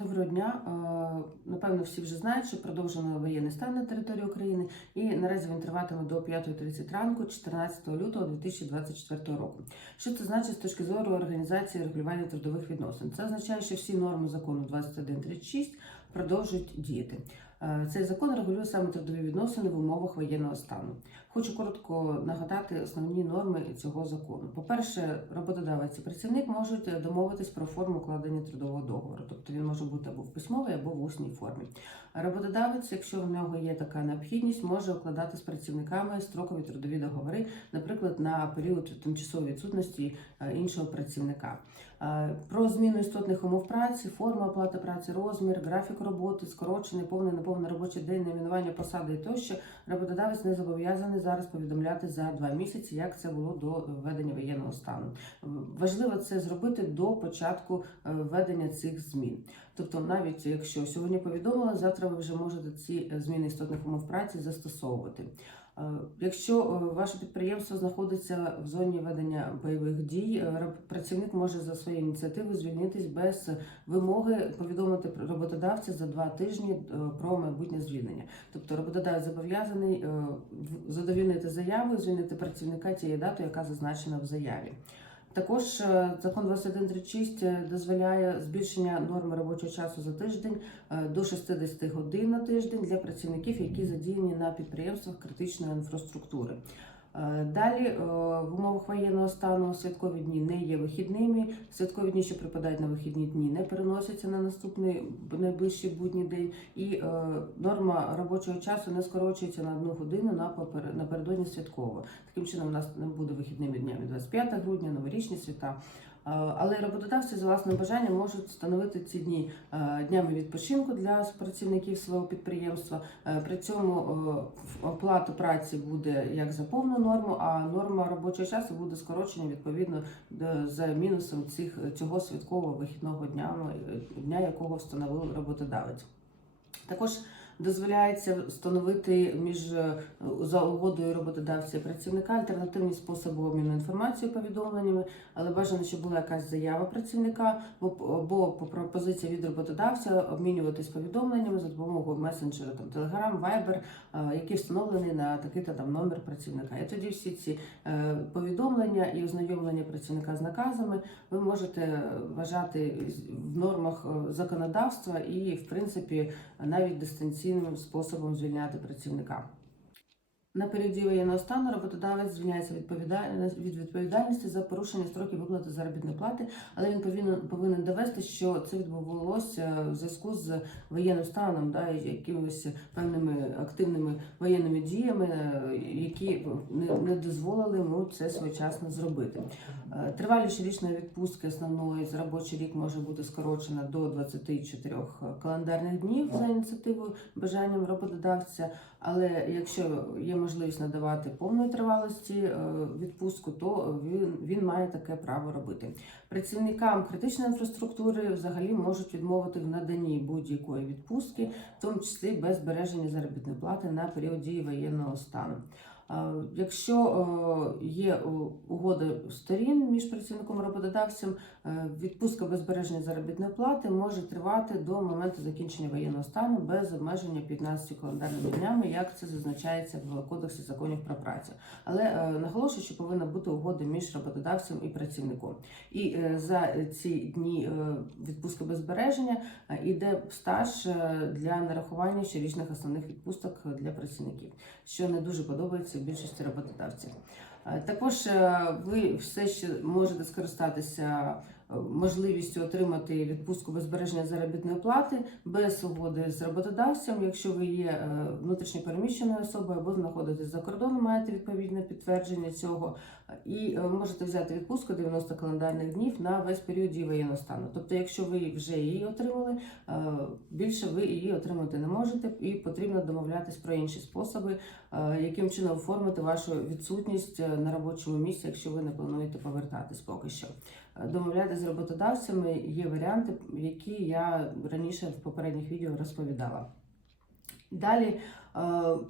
Доброго дня. Е, Напевно, всі вже знають, що продовжено воєнний стан на території України, і наразі він триватиме до 5.30 ранку, 14 лютого 2024 року. Що це значить з точки зору організації регулювання трудових відносин? Це означає, що всі норми закону 2136 продовжують діяти. Е, Цей закон регулює саме трудові відносини в умовах воєнного стану. Хочу коротко нагадати основні норми цього закону. По-перше, роботодавець і працівник можуть домовитись про форму укладення трудового договору, тобто він може бути або в письмовій, або в усній формі. Роботодавець, якщо в нього є така необхідність, може укладати з працівниками строкові трудові договори, наприклад, на період тимчасової відсутності е, іншого працівника. Е, Про зміну істотних умов праці, форма оплати праці, розмір, графік роботи, скорочений, повний, неповний робочий день, найменування посади і тощо роботодавець не зобов'язаний зараз повідомляти за два місяці, як це було до введення воєнного стану. Важливо це зробити до початку е, введення цих змін. Тобто, навіть якщо сьогодні повідомили, завтра ви вже можете ці е, зміни істотних умов праці застосовувати. Е, Якщо е, ваше підприємство знаходиться в зоні ведення бойових дій, е, працівник може за своєю ініціативою звільнитись без вимоги повідомити роботодавця за два тижні про майбутнє звільнення. Тобто роботодавець зобов'язаний задовільнити заяву звільнити працівника тієї дати, яка зазначена в заяві. Також е, закон 2136 е, дозволяє збільшення норми робочого часу за тиждень е, до 60 годин на тиждень для працівників, які задіяні на підприємствах критичної інфраструктури. Е, Далі е, в умовах воєнного стану святкові дні не є вихідними. Святкові дні, що припадають на вихідні дні, не переносяться на наступний найближчий будній день, і е, норма робочого часу не скорочується на одну годину на попер- напередодні святкового. Таким чином, у нас не буде вихідними днями 25 грудня, новорічні свята. Е, Але роботодавці за власним бажанням можуть встановити ці дні е, днями відпочинку для працівників свого підприємства. Е, При цьому оплата праці буде як за повну норму, а норма робочого часу буде скорочена відповідно за мінусом цих цього святкового вихідного дня, дня якого встановив роботодавець. Також дозволяється встановити між е, за угодою роботодавця і працівника альтернативні способи обміну інформацією, повідомленнями, але бажано, щоб була якась заява працівника або або по пропозиції від роботодавця обмінюватись повідомленнями за допомогою месенджера там Telegram, Viber, е, які встановлені на такий-то там номер працівника. І тоді всі ці е, повідомлення і ознайомлення працівника з наказами ви можете вважати в нормах законодавства і, в принципі, навіть дистанційним способом звільняти працівника. На періоді воєнного стану роботодавець звільняється від відповідальності за порушення строків виплати заробітної плати, але він повинен повинен довести, що це відбувалося в зв'язку з воєнним станом, да, якимись певними активними воєнними діями, які не, не дозволили йому це своєчасно зробити. Е, Тривалість річної відпустки основної за робочий рік може бути скорочена до 24 календарних днів за ініціативою бажанням роботодавця. Але якщо є можливість надавати повної тривалості е, відпустку, то він, він має таке право робити. Працівникам критичної інфраструктури взагалі можуть відмовити в наданні будь-якої відпустки, в тому числі без збереження заробітної плати на період дії воєнного стану. Е, Якщо е, є угода сторін між працівником і роботодавцем, е, відпустка без заробітної плати може тривати до моменту закінчення воєнного стану без обмеження 15 календарними днями, як це зазначається в кодексі законів про працю. Але наголошую, що повинна бути угода між роботодавцем і працівником. І за ці дні відпустки без збереження е, стаж для нарахування щорічних основних відпусток для працівників, що не дуже подобається більшості роботодавців. Е, Також е, ви все ще можете скористатися можливістю отримати відпустку без збереження заробітної плати без угоди з роботодавцем, якщо ви є е, внутрішньо переміщеною особою або знаходитесь за кордоном, маєте відповідне підтвердження цього, і е, можете взяти відпустку 90 календарних днів на весь період дії воєнного стану. Тобто, якщо ви вже її отримали, е, більше ви її отримати не можете, і потрібно домовлятись про інші способи, яким чином оформити вашу відсутність на робочому місці, якщо ви не плануєте повертатись поки що. Домовлятися з роботодавцями є варіанти, які я раніше в попередніх відео розповідала. Далі, е,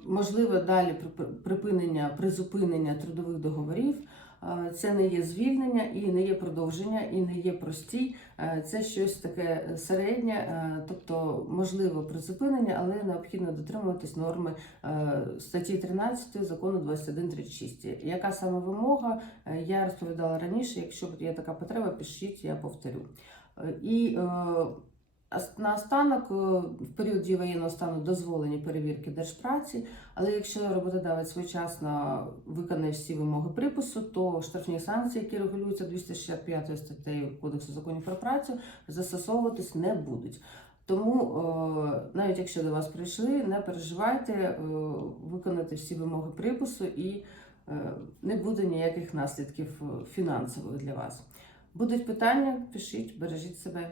можливо, далі припинення, призупинення трудових договорів Це не є звільнення і не є продовження, і не є простій. Е, Це щось таке середнє, е, тобто можливо призупинення, але необхідно дотримуватись норми е, статті 13 закону 2136. Яка саме вимога? Е, Я розповідала раніше. Якщо є така потреба, пишіть, я повторю. Е, І ас- наостанок, е, в період дії воєнного стану дозволені перевірки держпраці, але якщо роботодавець своєчасно виконає всі вимоги припису, то штрафні санкції, які регулюються 265 статтею Кодексу законів про працю, застосовуватись не будуть. Тому е, навіть якщо до вас прийшли, не переживайте, е, виконати всі вимоги припису і не буде ніяких наслідків фінансових для вас. Будуть питання, пишіть, бережіть себе.